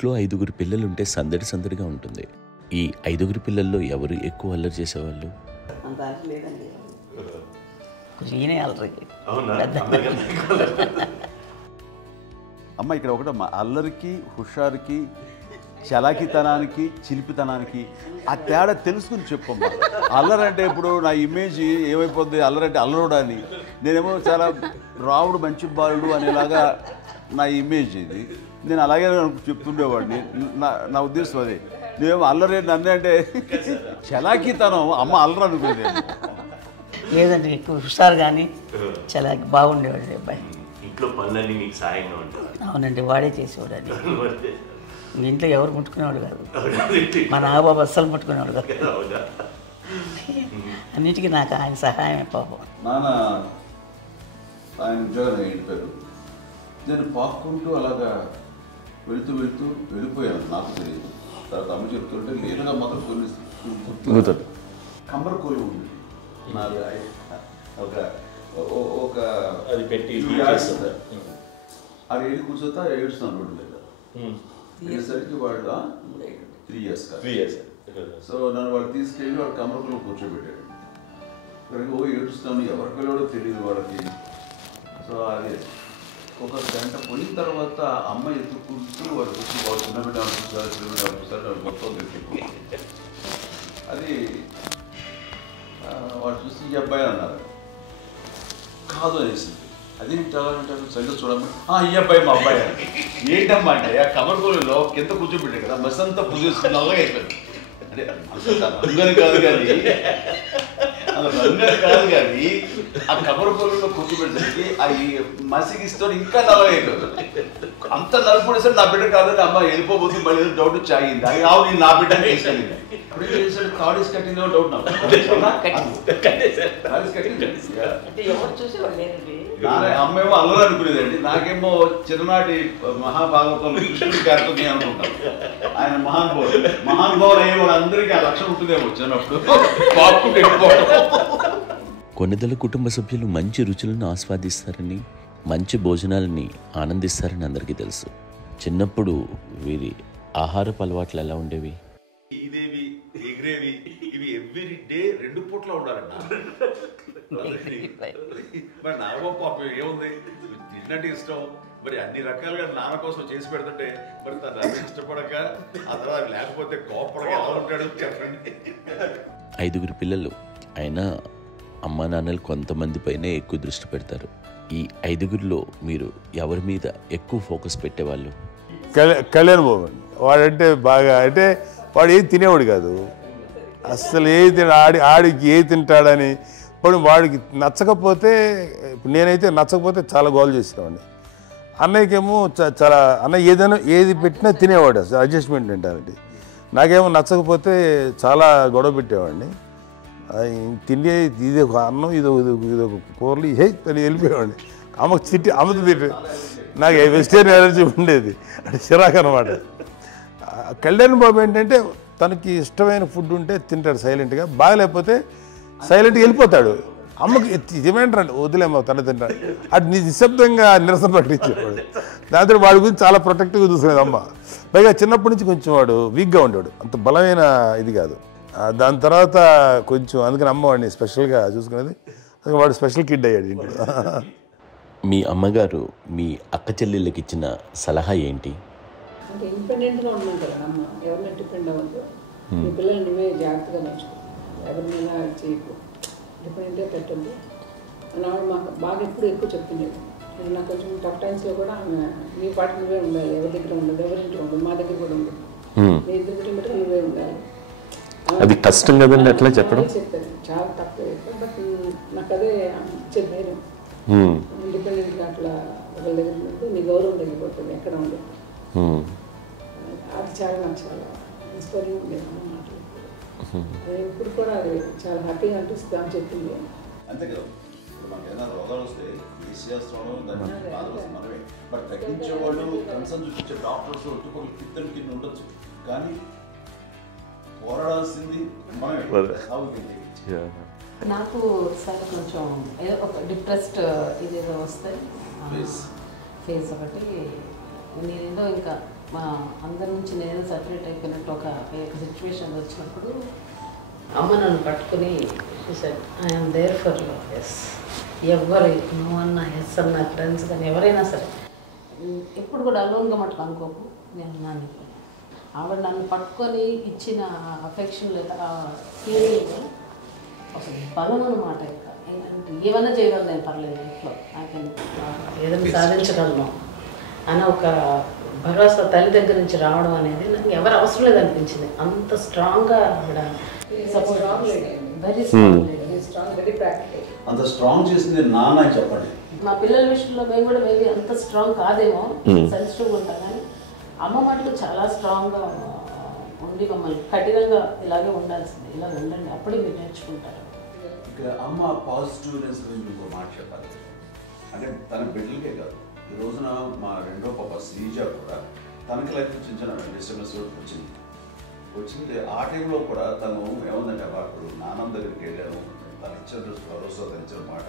ఇంట్లో 5గురు పిల్లలుంటే సందడి సందడిగా ఉంటుంది. ఈ 5గురు పిల్లల్లో ఎవరు ఎక్కువ అల్లరి చేసేవాళ్ళు? అమ్మ ఇక్కడ ఒకటి అల్లరికి, హుషారుకి, చలాకితనానికి, చిలిపితనానికి ఆ తేడా తెలుసుకుని చెప్పమ్మా. అల్లరి అంటే ఇప్పుడు నా ఇమేజ్ ఏమైపోద్ది, అల్లరి అంటే అల్లరుడు అని, నేనేమో చాలా రావుడు మంచి బాలుడు అనేలాగా నా ఇమేజ్ ఇది. నేను అలాగే చెప్తుండేవాడిని. నా ఉద్దేశం అదే. నేనేమో అల్లరి నన్ను అంటే చలాకితనం, అమ్మ అల్లరి అనుకునేది లేదండి. ఎక్కువ హుషారు కానీ చాలా బాగుండేవాడు అబ్బాయి. ఇంట్లో పనులన్నీ మీకు సాయంగా ఉంటాయి? అవునండి, వాడే చేసేవాడు. అది ఇంట్లో ఎవరు ముట్టుకునేవాడు కాదు. మా నాగబాబు అస్సలు ముట్టుకునేవాడు కాదు. అన్నిటికీ నాకు ఆయన సహాయమే పాపం. నాన్న ఆయన ఉద్యోగం వెళ్ళిపోయారు. నేను పాక్కుంటూ అలాగా వెళుతూ వెళ్ళిపోయాను. నాకు తెలియదు. తర్వాత అమ్మ చెప్తుంటే లేదుగా మాత్రం కొన్ని గుర్తు కమ్మర కోలు ఉంది నాలుగు ఒక అది పెట్టి అది వెళ్ళి కూర్చోతా ఏడుస్తున్నాను రోడ్డు మీద. అయ్యేసరికి వాళ్ళు 3 years సో నన్ను వాళ్ళు తీసుకెళ్ళి వాడు కమ్మరకులో కూర్చోబెట్టాడు. ఇక్కడికి ఏడుస్తాను, ఎవరి పిల్లడో తెలియదు వాళ్ళకి. సో అది ఒక గంట పోయిన తర్వాత అమ్మ ఎత్తుకుంటూ వాడు వచ్చి వాడు చిన్నబిడ్డ చూస్తారు మొత్తం తెచ్చి అది వాడు చూసి ఈ అబ్బాయి అన్నారు. కాదు అనేసింది. అది అంటారు సరిగ్గా చూడమ్మా, ఈ అబ్బాయి మా అబ్బాయి అని. ఏంటమ్మా అంటే ఆ కమర్గోలులో కింద కూర్చోబెట్టాడు కదా, బస్ అంతా పూజేసుకున్నాగా అయిపోయింది. అంటే రంగని కాదు కానీ ఆ కమర్గోలులో కూర్చోబెట్టేసరికి అవి మసిగిస్తూ ఇంకా నల్లగా అయిపోయింది. అంత నలుపుడేసరికి నా బిడ్డ కాదని అమ్మ వెళ్ళిపోబోతుంది. మళ్ళీ డౌట్ వచ్చి ఆగింది. అది రావు నేను నా బిడ్డ వేసాను. అప్పుడు చేసాడు తాడీస్ కట్టిందో డౌట్ నాకు. అమ్మేమో అల్లరి అనుకునేదండి. నాకేమో చిన్ననాటి మహాభాగవతం కృష్ణుడి కార్యక్రమం అనుకుంటాను. ఆయన మహానుభావులు అయ్యే వాళ్ళందరికీ ఆ లక్షణం ఉంటుందేమో చిన్నప్పుడు. కొన్నిదల కుటుంబ సభ్యులు మంచి రుచులను ఆస్వాదిస్తారని, మంచి భోజనాలని ఆనందిస్తారని అందరికీ తెలుసు. చిన్నప్పుడు వీరి ఆహారపు అలవాట్లు ఎలా ఉండేవి? ఇదేవి ఎగిరేవి ఇవి ఎవ్రీ డే 2 పూట్ల ఉండాలన్న. మరి నాగబాబు పాపం ఏముంది, తిన్నట్టు ఇష్టం. మరి అన్ని రకాలుగా నాన్న కోసం చేసి పెడుతుంటే మరి తను ఇష్టపడక ఆ తర్వాత లేకపోతే కోపడక ఎలా ఉంటాడు చెప్పండి. 5గురు పిల్లలు అయినా అమ్మా నాన్నలు కొంతమంది పైనే ఎక్కువ దృష్టి పెడతారు. ఈ 5గురిలో మీరు ఎవరి మీద ఎక్కువ ఫోకస్ పెట్టేవాళ్ళు? కళ్యాణ్ బాబు అండి. వాడంటే బాగా, అంటే వాడు ఏది తినేవాడు కాదు అసలు. ఏది ఆడికి ఏది తింటాడని. ఇప్పుడు వాడికి నచ్చకపోతే, ఇప్పుడు నేనైతే నచ్చకపోతే చాలా గోల్ చేసేవాడిని. అన్నయ్యకేమో చాలా అన్నయ్య ఏది పెట్టినా తినేవాడు, అసలు అడ్జస్ట్మెంట్ అంటారండి. నాకేమో నచ్చకపోతే చాలా గొడవ పెట్టేవాడిని. తిండి ఇది ఒక అన్నం, ఇది ఒక కూరలు అని వెళ్ళిపోయేవాడిని. అమ్మకు అమ్మతో తిట్టి నాకు వెజిటేరియన్ ఎలర్జీ ఉండేది, అంటే చిరాకు అనమాట. కళ్యాణ్ బాబు ఏంటంటే తనకి ఇష్టమైన ఫుడ్ ఉంటే తింటాడు సైలెంట్గా, బాగలేకపోతే సైలెంట్గా వెళ్ళిపోతాడు. అమ్మకి ఏమంటారండి వదిలేమో తన తింటాడు, అది నిశ్శబ్దంగా నిరసన ప్రకటించేవాడు. దాంతో వాడి గురించి చాలా ప్రొటెక్టివ్గా చూసుకునేది అమ్మ. పైగా చిన్నప్పటి నుంచి కొంచెం వాడు వీక్గా ఉండేవాడు, అంత బలమైన ఇది కాదు. దాని తర్వాత కొంచెం అందుకని అమ్మ వాడిని స్పెషల్గా చూసుకునేది. వాడు స్పెషల్ కిడ్ అయ్యాడు ఇంట్లో. మీ అమ్మగారు మీ అక్క చెల్లెళ్ళకి ఇచ్చిన సలహా ఏంటి? అంటే ఇండిపెండెంట్గా ఉండమంటారు అమ్మ. ఎవరిని డిపెండ్ అవ్వద్దు, మీ పిల్లల్ని నువ్వే జాగ్రత్తగా నేర్చుకో, ఎవరినైనా చేయకు, డిపెండెంట్గా పెట్టద్దు అని ఆవిడ మాకు బాగా ఎక్కువ చెప్తుండేది. నాకు కొంచెం టఫ్ టైమ్స్లో కూడా ఆమె నీ పాటు నువ్వే ఉండాలి, ఎవరి దగ్గర ఉండదు, ఎవరింట్లో ఉండదు, మా దగ్గర కూడా ఉండదు, నీ ఇద్దరు కుటుంబం నువ్వే ఉండాలి. అది కష్టం కదండి అట్లా చెప్పడం. చెప్తాను చాలా తక్కువ చెప్పాను, బట్ నాకు అదే చెప్పాను. ఇండిపెండెంట్గా అట్లా ఒకరి దగ్గర ఉంటే నీ గౌరవం తగ్గిపోతుంది, ఎక్కడ ఉండదు. అది చాలా నాకు చాలా ఇన్స్పైరింగ్ ఉండేది అమ్మ మాటలు. ఇప్పుడు కూడా అది చాలా హ్యాపీగా అనిపిస్తుంది అని చెప్పింది. అంతే కదా, మనకి ఏదైనా రోగాలు వస్తే చేస్తాను దాన్ని మనమే, బట్ తగ్గించే వాళ్ళు కన్సర్న్ చూపించే డాక్టర్స్ ఒట్టుకొక కింద కింద ఉండొచ్చు, కానీ పోరాడాల్సింది మనమే. నాకు సార్ కొంచెం ఒక డిప్రెస్డ్ ఇదేదో వస్తే ఫేస్ ఒకటి నేనేదో ఇంకా మా అందరి నుంచి నేను సపరేట్ అయిపోయినట్టు ఒక సిచ్యువేషన్ వచ్చినప్పుడు అమ్మ నన్ను పట్టుకుని I'm there for you. Yes, ఎవరు నువ్వు అన్నా ఎస్ అన్న ఫ్రెండ్స్ కానీ ఎవరైనా సరే ఎప్పుడు కూడా అలోన్గా మటుకు అనుకోకు, నేను నాన్న ఆవిడ నన్ను పట్టుకొని ఇచ్చిన అఫెక్షన్ లేదా ఫీలింగ్ అసలు బలం అన్నమాట. ఇంకా ఏంటంటే ఏమైనా చేయగలను నేను, పర్లేదు ఇంట్లో నాకేం ఏదైనా సాధించగలను అని ఒక భరోసా తల్లి దగ్గర నుంచి రావడం అనేది నాకు ఎవరు అవసరం లేదనిపించింది. అంత స్ట్రాంగ్గా ఆవిడ support, very strong, very practical. అంత స్ట్రాంగ్ చేసింది నాన్న చెప్పండి. మా పిల్లల విషయంలో మేము కూడా మేబీ అంత స్ట్రాంగ్ కాదేమో, సెన్సిటివ్గా ఉంటాం, కానీ అమ్మ మటుకు చాలా స్ట్రాంగ్గా ఉండి మమ్మల్ని కఠినంగా ఇలాగే ఉండాల్సింది, ఇలా ఉండండి అప్పుడే మీరు నేర్చుకుంటారు. ఇక్కడ అమ్మ పాజిటివ్నెస్ గురించి ఇంకో మాట చెప్పాలి. అంటే తన బిడ్డలకే కాదు, ఈ రోజున మా రెండో పాప శ్రీజ కూడా తనకి లైఫ్ చిన్న డిస్టర్బెన్స్ వచ్చింది. ఆ టైంలో కూడా తను ఏముందంటే అప్పుడు నాన్న దగ్గరికి వెళ్ళాను, తను ఇచ్చిన భరోసా, తను ఇచ్చిన మాట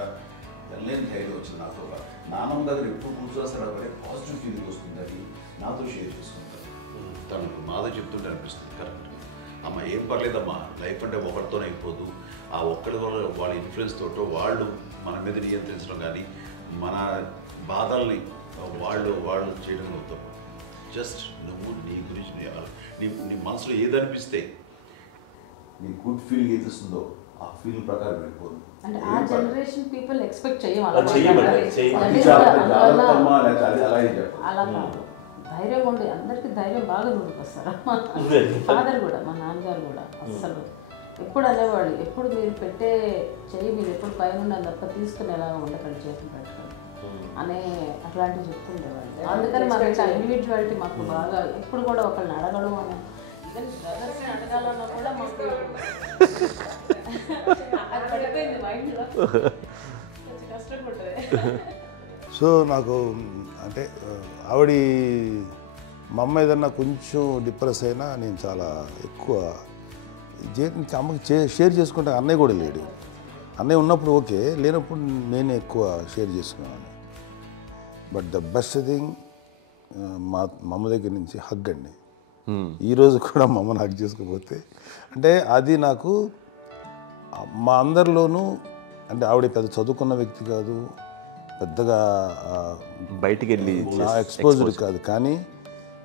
వెళ్ళలేని ధైర్యం వచ్చింది నాతో. నాన్నమ్మ దగ్గర ఎప్పుడు కూర్చోస్తాడు అప్పుడే పాజిటివ్ ఫీలింగ్ వస్తుందని నాతో షేర్ చేసుకుంటాను. తనకు మాతో చెప్తుంటే అనిపిస్తుంది కరెక్ట్. అమ్మ ఏం పర్లేదమ్మా, లైఫ్ అంటే ఒకరితోనే అయిపోదు, ఆ ఒక్కరి వల్ల వాళ్ళ ఇన్ఫ్లుయెన్స్ తోటో వాళ్ళు మన మీద నియంత్రించడం కానీ మన బాధల్ని వాళ్ళు చేయడం అవుతాం. జస్ట్ నువ్వు నీ గురించి నీ మనసులో ఏదనిపిస్తే నీ గుడ్ ఫీలింగ్ ఏది వస్తుందో ఆ ఫీల్ ప్రకారం వెళ్ళిపోదు. అంటే ఆ జనరేషన్ పీపుల్ ఎక్స్పెక్ట్ చేయం అలా కాదు. ధైర్యం ఉండి అందరికీ ధైర్యం బాగా నూరుకొస్తారు. ఫాదర్ కూడా, మా నాన్నగారు కూడా అస్సలు ఎప్పుడు అనేవాళ్ళు, ఎప్పుడు మీరు పెట్టే చెయ్యి మీరు ఎప్పుడు పైన ఉండాలి తప్ప తీసుకునేలా ఉండకండి, చేతులు పెట్టుకొని అనే అట్లాంటివి చెప్తుండేవాళ్ళు. అందుకని మాకు ఇట్లా ఇండివిజువాలిటీ మాకు బాగా ఎప్పుడు కూడా ఒకళ్ళని అడగడం అని, ఈవెన్ బ్రదర్స్ని అడగాలన్నా కూడా మాకు అది పడిపోయింది మైండ్లో, కొంచెం కష్టంగా ఉంటుంది. సో నాకు అంటే ఆవిడ మా అమ్మ ఏదన్నా కొంచెం డిప్రెస్ అయినా నేను చాలా ఎక్కువ అమ్మకి షేర్ చేసుకుంటే అన్నయ్య కూడా లేడు. అన్నయ్య ఉన్నప్పుడు ఓకే, లేనప్పుడు నేనే ఎక్కువ షేర్ చేసుకున్నాను. బట్ ద బెస్ట్ థింగ్ మా అమ్మ దగ్గర నుంచి హగ్ అండి. ఈరోజు కూడా మా అమ్మని హగ్ చేసుకోకపోతే అంటే అది నాకు మా అందరిలోనూ, అంటే ఆవిడ పెద్ద చదువుకున్న వ్యక్తి కాదు, పెద్దగా బయటికి వెళ్ళి నా ఎక్స్పోజర్ కాదు, కానీ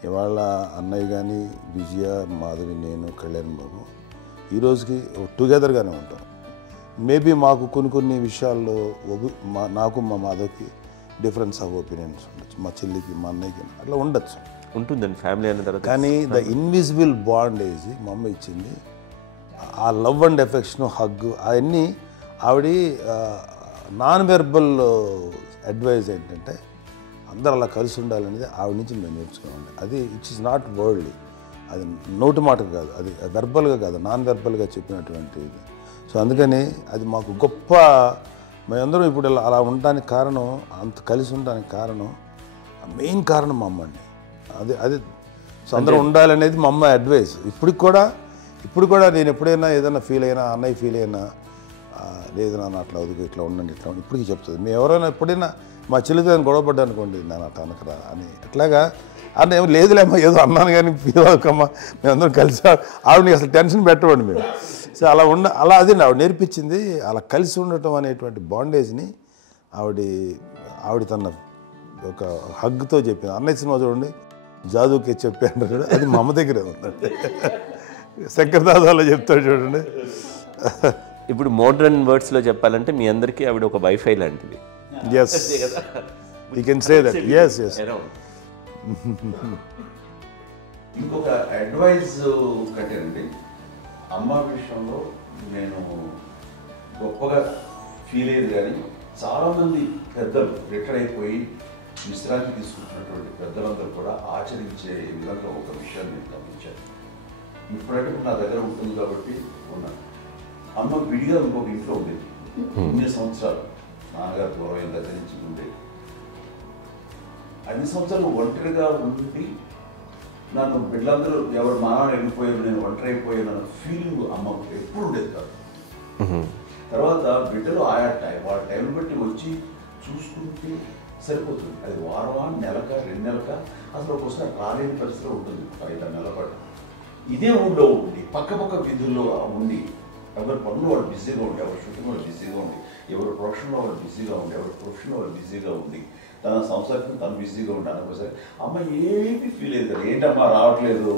ఇవాళ అన్నయ్య కానీ విజయ, మాధవి, నేను, కళ్యాణ్ బాబు ఈ రోజుకి టుగెదర్గానే ఉంటాం. మేబీ మాకు కొన్ని విషయాల్లో నాకు మా మాధవ్కి డిఫరెన్స్ ఆఫ్ ఒపీనియన్స్ ఉండొచ్చు, మా చెల్లికి మా అన్నయ్యకి అట్లా ఉండొచ్చు, ఉంటుందండి ఫ్యామిలీ అన్న తర్వాత. కానీ ద ఇన్విజిబుల్ బాండేజ్ మా అమ్మ ఇచ్చింది, ఆ లవ్ అండ్ ఎఫెక్షన్, హగ్, అవన్నీ ఆవిడ నాన్ వెర్బల్ అడ్వైజ్ ఏంటంటే అందరూ అలా కలిసి ఉండాలనేది ఆవిడ నుంచి మేము నేర్చుకోవాలి. అది ఇట్స్ ఇస్ నాట్ వర్డ్లీ, అది నోటి మాట కాదు, అది వెర్బల్గా కాదు, నాన్ వెర్బల్గా చెప్పినటువంటి ఇది. సో అందుకని అది మాకు గొప్ప, మేమందరం ఇప్పుడు అలా ఉండడానికి కారణం, అంత కలిసి ఉండడానికి కారణం, మెయిన్ కారణం మా అమ్మండి. అది సో అందరూ ఉండాలనేది మా అమ్మ అడ్వైస్. ఇప్పుడు కూడా నేను ఎప్పుడైనా ఏదైనా ఫీల్ అయినా, అన్నయ్య ఫీల్ అయినా, లేదు నాన్న అట్లా వదుకు, ఇట్లా ఉండండి, ఇట్లా ఉండి ఇప్పటికీ చెప్తుంది. మేము ఎవరైనా ఎప్పుడైనా మా చెల్లితో గొడవపడ్డా అనుకోండి, నేను అట్లా అనకరా అని, అట్లాగా అన్న ఏమో లేదులేమ్మా ఏదో అన్నాను కానీ ఫీల్ అవ్వకమ్మా, మేమందరం కలిసి ఆవిడని అసలు టెన్షన్ పెట్టవండి మేము. సో అలా అది ఆవిడ నేర్పించింది. అలా కలిసి ఉండటం అనేటువంటి బాండేజ్ని ఆవిడ తన ఒక హగ్తో చెప్పింది. అన్నయ్య సినిమా చూడండి, జాదూకి చెప్పాను కూడా, అది మా అమ్మ దగ్గరే ఉందండి. శంకర్దాదాలో చెప్తాడు చూడండి. ఇప్పుడు మోడర్న్ వర్డ్స్లో చెప్పాలంటే మీ అందరికీ ఆవిడ ఒక వైఫై లాంటిది. Yes, you can say that. Yes. ఇంకొక అడ్వైజ్ కట్టండి, అమ్మ విషయంలో నేను గొప్పగా ఫీల్ అయ్యేది, కానీ చాలామంది పెద్దలు రిటైర్ అయిపోయి విశ్రాంతి తీసుకుంటున్నటువంటి పెద్దలందరూ కూడా ఆచరించే విధంగా ఒక విషయాన్ని నేను గమనించాను. ఇప్పుడంటే నా దగ్గర ఉంటుంది కాబట్టి ఉన్నాను. అమ్మ విడిగా ఇంకొక ఇంట్లో ఉండేది, 9 సంవత్సరాలు నాన్నగారు దూరం దగ్గర నుంచి ఉండేది. 5 సంవత్సరాలు ఒంటరిగా ఉండి నన్ను బిడ్డలందరూ ఎవరు మా నాన్న వెళ్ళిపోయారు, నేను ఒంటరి అయిపోయాను అన్న ఫీలింగ్ అమ్మకు ఎప్పుడు ఉండేది కాదు. తర్వాత బిడ్డలు వాళ్ళ టైం బట్టి వచ్చి చూసుకుంటే సరిపోతుంది. అది వారమా, నెలక, 2 నెలక, అసలు ఒకసారి రాలేని పరిస్థితిలో ఉంటుంది 5-6 నెలల పాటు. ఇదే ఊళ్ళో ఉండి పక్క విధుల్లో ఉండి ఎవరి పనులు వాళ్ళు బిజీగా ఉండి, ఎవరి షూటింగ్ వాళ్ళు బిజీగా ఉండి, ఎవరి ప్రొఫెషన్లో వాళ్ళు బిజీగా ఉండి, ఎవరి ప్రొఫెషన్లో వాళ్ళు బిజీగా ఉండి, తన సంసారం తను బిజీగా ఉండి అనుకోసరి అమ్మ ఏమీ ఫీల్ అయ్యేది కదా, ఏంటమ్మా రావట్లేదు,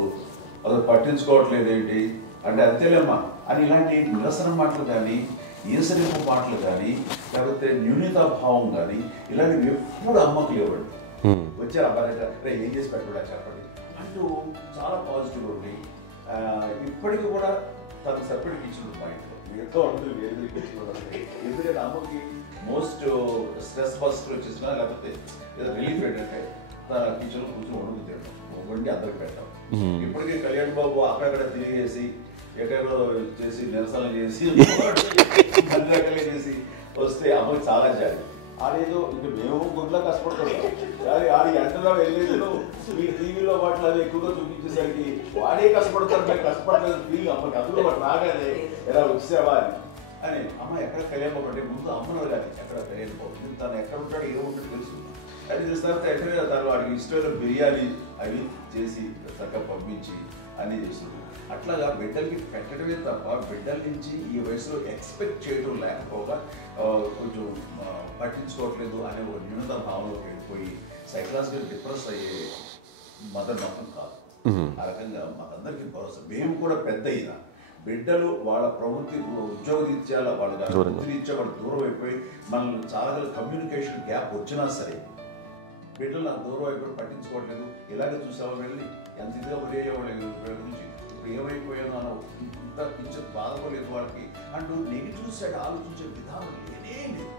అసలు పట్టించుకోవట్లేదు ఏంటి అంటే అంతేలేమ్మా అని ఇలాంటి నిరసన మాటలు కానీ, ఈసరింపు మాటలు కానీ, లేకపోతే న్యూనతాభావం కానీ ఇలాంటివి ఎప్పుడు అమ్మకు లేవండి. వచ్చారు అబ్బాయి ఏం చేసి పెట్టడా చెప్పండి అంటూ చాలా పాజిటివ్ ఉండి ఇప్పటికీ కూడా తను సపరేట్ కిచెన్ మా ఇంట్లో ఎంతో ఉంటుంది వేరే కిచెన్. ఎందుకంటే అమ్మకి మోస్ట్ స్ట్రెస్ బస్టర్ వచ్చేసినా లేకపోతే ఏదో రిలీఫ్ ఏంటంటే తన కిచెన్లో కూర్చొని వండి అందరికి పెట్టాం. ఇప్పటికీ కళ్యాణ్ బాబు అక్కడక్కడ తిరిగేసి ఎక్కడో చేసి నిరసన చేసి అన్ని చేసి వస్తే అమ్మకి చాలా జాలి. ఆడేదో ఇంకా మేము గుడ్లా కష్టపడుతున్నాం కానీ ఆడి ఎంతలో వెళ్ళేదో మీ టీవీలో వాటిలో అది ఎక్కువగా చూపించేసరికి వాడే కష్టపడతారు, మేము కష్టపడలేదు ఫీల్ అమ్మకి అందులో వాడు రాగానే ఎలా వచ్చావా అని అమ్మ ఎక్కడ కళ్యాణ్ బాబు అంటే ముందు అమ్మను కానీ ఎక్కడ కళ్యాణ్ బాబు తను ఎక్కడ ఉంటాడు ఏముంటాడు తెలుసు అది తెలిసిన తర్వాత ఎక్కడ తను వాడికి ఇష్టమైన బిర్యానీ అవి చేసి చక్కగా పంపించి అన్నీ చేస్తున్నాడు. అట్లాగా బిడ్డలకి పెట్టడమే తప్ప బిడ్డల నుంచి ఈ వయసులో ఎక్స్పెక్ట్ చేయడం లేకపోగా కొంచెం పట్టించుకోవట్లేదు అనే ఒక న్యూనత భావనలోకి వెళ్ళిపోయి సైకలాజికల్ డిప్రెస్ అయ్యే మదర్ మాత్రం కాదు. ఆ రకంగా మాకందరికీ భరోసా. మేము కూడా పెద్ద అయినా బిడ్డలు వాళ్ళ ప్రవృత్తి ఉద్యోగరీత్యాల వాళ్ళ వృత్తిరీత్యా వాళ్ళు దూరం అయిపోయి మనల్ని చాలా కమ్యూనికేషన్ గ్యాప్ వచ్చినా సరే బిడ్డలు నాకు దూరం అయిపోయి పట్టించుకోవట్లేదు. ఇలాగే చూసావా వెళ్ళి ఎంత ఇదిగా వదిలేయవాళ్ళు గురించి ఇప్పుడు ఏమైపోయాను అన్న ఇంత కొంచెం బాధపడలేదు వాళ్ళకి అంటూ నెగిటివ్ సైడ్ ఆలోచించే విధానం లేనే లేదు.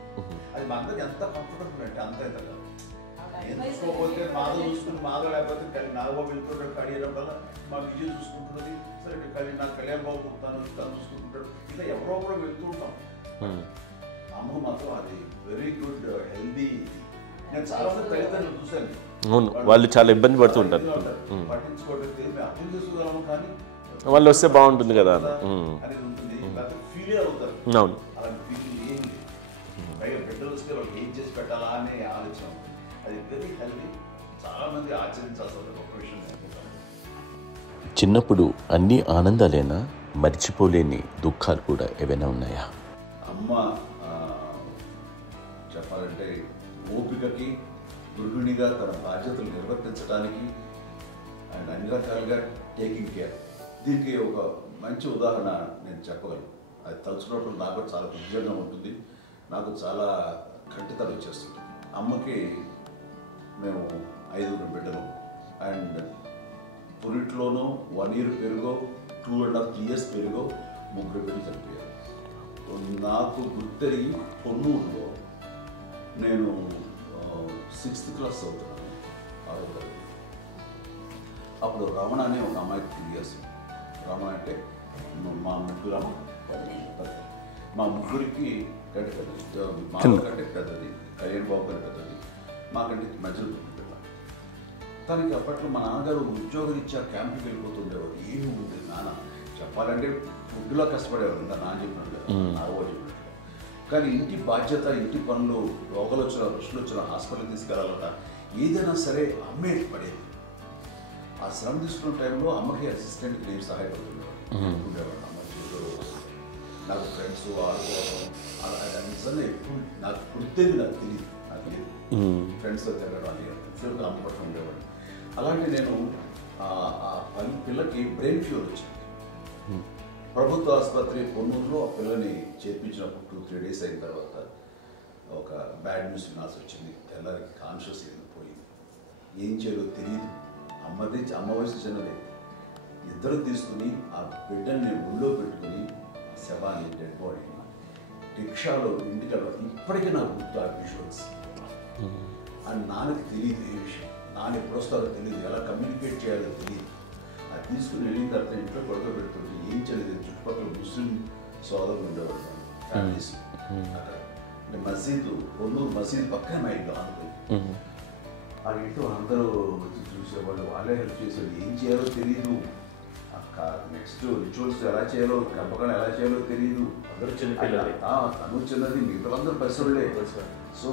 అది మా అందరికి ఎంత కంఫర్టబుల్ అంటే అంత ఎంత కాదు. నేను చూసుకోకపోతే మాధవ్ చూసుకుని మాధవ్ లేకపోతే నాగబాబు వెళ్తుంటాడు కడియడం వల్ల మా విజయ్ చూసుకుంటున్నది సరే నాకు కళ్యాణ్ బాబు తను చూసుకుంటుంటాడు. ఇలా ఎవరో కూడా వెళ్తూ ఉంటాం. అమ్మ మాత్రం అది వెరీ గుడ్ హెల్దీ. నేను చాలా మంది తల్లిదండ్రులు చూశాను, వాళ్ళు చాలా ఇబ్బంది పడుతూ ఉంటారు. పట్టించుకోవడం మేము అర్థం చేసుకోగలము కానీ వాళ్ళు వస్తే బాగుంటుంది కదా అనేది ఉంటుంది. ఫీల్ అవుతారు. అవును, అలాంటి ఫీలింగ్ ఏం లేదు. పైగా బిడ్డలు వస్తే వాళ్ళు ఏం చేసి పెట్టాలా అనే ఆలోచన అది వెరీ హెల్దీ. చాలా మంది ఆచరించాల్సిన ఒక విషయం. చిన్నప్పుడు అన్ని ఆనందాలేనా, మర్చిపోలేని దుఃఖాలు కూడా ఏవైనా ఉన్నాయా? అమ్మ చెప్పాలంటే ఓపికకి, గృహిణిగా తన బాధ్యతలు నిర్వర్తించడానికి అండ్ అన్ని రకాలుగా టేకింగ్ కేర్. దీనికి ఒక మంచి ఉదాహరణ నేను చెప్పగలను. అది తలుచుకున్నప్పుడు నాకు చాలా ఉద్యోగంగా ఉంటుంది, నాకు చాలా ఖండితలు వచ్చేస్తుంది. అమ్మకి మేము 5 బిడ్డలు అండ్ పురిట్లోనూ 1 year పెరుగో 2.5 years పెరుగో 3 బిడ్డలు చనిపోయారు. నాకు గుర్తెరిగి పొన్నూరులో నేను 6th class చదువుతున్నాను, 6వ తరగతి. అప్పుడు రమణ అనే ఒక అమ్మాయికి 3 years. రమణ అంటే మా ముగ్గురు మా ముగ్గురికి కంటే పెద్దది, మా కంటే పెద్దది, కళ్యాణ్ బాబు కంటే పెద్దది, మాకంటే మధ్యలో పిల్ల. తనకి అప్పట్లో మా నాన్నగారు ఉద్యోగరీత్యా క్యాంపుకి వెళ్ళిపోతుండేవారు. ఏమి ఉంటుంది నాన్న చెప్పాలంటే ఫుడ్లో కష్టపడేవారు, ఇంకా నాన్న చెప్పినట్టు నాగో చెప్పినట్టు. కానీ ఇంటి బాధ్యత, ఇంటి పనులు, రోగాలు వచ్చిన రుచులు వచ్చిన హాస్పిటల్కి తీసుకెళ్ళాలన్నా ఏదైనా సరే అమ్మే పడేది. ఆ శ్రమ తీసుకున్న టైంలో అమ్మకి అసిస్టెంట్కి నేను సహాయపడుతుండేవాడు ఉండేవాడు. అమ్మ చేతిలో నాకు ఫ్రెండ్స్ ఆడుకోవడం అలా నిజంగా ఎప్పుడు నాకు గుర్తేది నాకు తెలియదు, నాకు తెలియదు ఫ్రెండ్స్తో తిరగడం అని ఫ్రెండ్స్ అమ్మ పట్ల ఉండేవాడు. అలాంటి నేను ఆ పిల్లకి బ్రెయిన్ ఫ్యూర్ వచ్చింది. ప్రభుత్వ ఆసుపత్రి పొన్నూరులో ఆ పిల్లని చేర్పించినప్పుడు 2-3 days అయిన తర్వాత ఒక బ్యాడ్ న్యూస్ వినాల్సి వచ్చింది. తెల్లారికి కాన్షియస్ పోయింది, ఏం చేయాలో తెలియదు. అమ్మ వయసు చిన్నదే. ఇద్దరు తీసుకుని ఆ బిడ్డని నేను ఒళ్ళో పెట్టుకుని శవాన్ని, డెడ్ బాడీని రిక్షాలో ఇంటికి వెళ్ళడం ఇప్పటికీ నాకు గుర్తు. ఆ విజువల్స్ అని నాన్నకి తెలియదు ఏ విషయం, నాన్న ఎప్పుడు వస్తారో తెలియదు, ఎలా కమ్యూనికేట్ చేయాలో తెలియదు. అది తీసుకుని వెళ్ళిన తర్వాత ఇంట్లో గొడవ పెడుతుంటే ఏం చేయలేదు. చుట్టుపక్కల ముస్లిం సోదరులు ఉండేవాడు, ఫ్యామిలీస్ అక్కడ. అంటే మసీదు, పొన్నూరు మసీదు పక్కన మా ఇంట్లో అనుకుంది. ఆ ఇంట్లో అందరూ వచ్చి చూసేవాళ్ళు, వాళ్ళే హెల్ప్ చేసేవాళ్ళు. ఏం చేయాలో తెలియదు. ఆ నెక్స్ట్ రిచువల్స్ ఎలా చేయాలో గర్భకాండ ఎలా చేయాలో తెలియదు. అందరూ చిన్నపిల్లలే. తను చిన్నది, మిగతాలందరూ పసివాళ్ళే. సో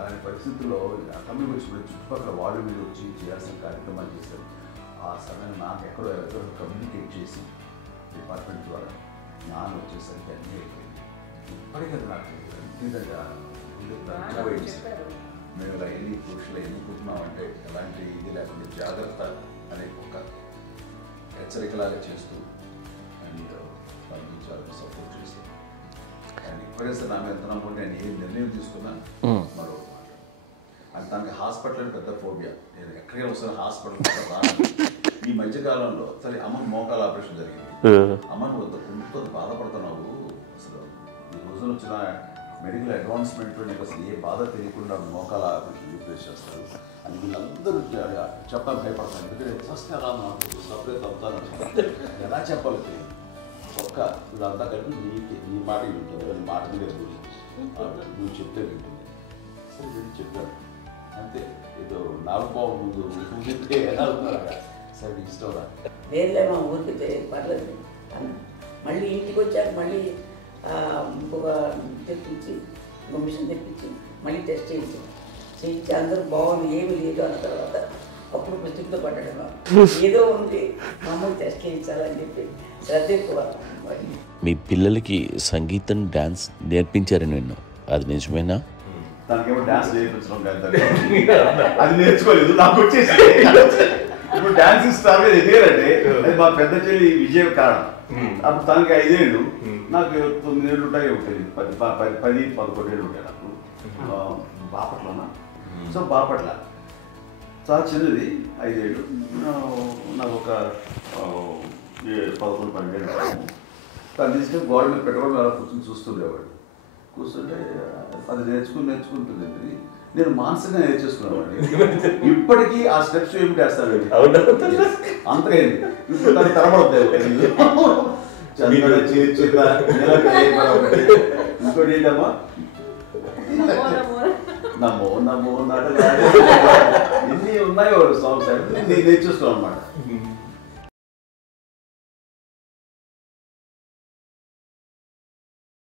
అలాంటి పరిస్థితుల్లో తమిళ వచ్చినప్పుడు చుట్టుపక్కల వాళ్ళు మీద వచ్చి చేయాల్సిన కార్యక్రమాలు చేశారు. ఆ సమయం నాకు ఎక్కడో కమ్యూనికేట్ చేసి డిపార్ట్మెంట్ ద్వారా నాన్న వచ్చేసరికి అన్నీ అయిపోయింది. ఇప్పటికీ అది నాకు మేము ఇలా ఎన్ని పురుషులు ఎన్ని పుట్టినామంటే ఎలాంటి ఇది లేకుండా జాగ్రత్త అనే ఒక హెచ్చరికలాగా చేస్తూ అండ్ వాళ్ళకి చాలా సపోర్ట్ చేస్తాను. అండ్ ఇప్పుడైతే నా మీద ఎంత ఉంటే నేను ఏ నిర్ణయం తీసుకున్నా మరో మాట. అండ్ తనకి హాస్పిటల్ పెద్ద ఫోబియా. నేను ఎక్కడికి వస్తున్నా హాస్పిటల్ ఈ మధ్యకాలంలో సరే అమ్మ మోకాల ఆపరేషన్ జరిగింది. అమ్మను కుంటుతో బాధపడుతున్నావు, అసలు ఈ రోజున వచ్చిన మెడికల్ అడ్వాన్స్మెంట్ నీకు అసలు ఏ బాధ తెలియకుండా మోకాల ఆపరేషన్ రీప్లేస్ చేస్తారు అని వీళ్ళందరూ చెప్పాలి భయపడతాను. ఎందుకంటే ఫస్ట్ ఎలా నాకు సపరేట్ అవుతాను ఎలా చెప్పాలి తెలియదు. ఒక్క వీళ్ళంతా కలిపి నీ మాట వింటుంది, నీ మాట మీద నువ్వు చెప్తే వింటుంది. సరే వీళ్ళు చెప్పారు అంతే. ఏదో నాలుగు పావు ముందు చెప్తే ఎలా ఉన్నారా సరే ఇష్టం రా వేరే మా ఊరికి పర్లేదు. మళ్ళీ ఇంటికి వచ్చాక మళ్ళీ ఇంకొక తెప్పించి మిషన్ తెప్పించి మళ్ళీ టెస్ట్ చేయించి అందరూ బాగుంది ఏమి లేదు అన్న తర్వాత అప్పుడు పుస్తకంతో పడ్డాడు. ఏదో ఉంది మమ్మల్ని టెస్ట్ చేయించాలని చెప్పి శ్రద్ధ ఎక్కువ. మీ పిల్లలకి సంగీతం డాన్స్ నేర్పించారని విన్నాం, అది నిజమేనా? తనకేమో డాన్స్ నేర్పించడం కాదు, అది నేర్చుకోలేదు, నాకు వచ్చేసి ఇప్పుడు డాన్సింగ్ స్టార్ ఎదిగారంటే అది మా పెద్ద చెల్లి విజయ కారణం. అప్పుడు తనకి 5 ఏళ్ళు, నాకు 9 ఏళ్ళు ఉంటాయి, ఉంటుంది 10-11 ఏళ్ళు ఉంటాయి నాకు. బాపట్లనా? సో బాపట్ల చాలా చిన్నది, 5 ఏళ్ళు. నాకు ఒక 11-12 ఏళ్ళు. తను తీసుకొని గోడ మీద పెట్టుకోవడం అలా కూర్చొని చూస్తుండేవాడు. కూర్చుంటే అది నేర్చుకుంటుంది. నేను మానసికంగా నేర్చేసుకున్నాను. ఇప్పటికీ ఆ స్టెప్స్ ఏమిటి వేస్తాను అంతగా ఇప్పుడు తను తరబడతాయి. ఇంకోటి ఏంటమ్మా నమ్మో నమ్మో ఎన్ని ఉన్నాయో సాంగ్స్ నేను నేర్చేసుకున్నాను అనమాట.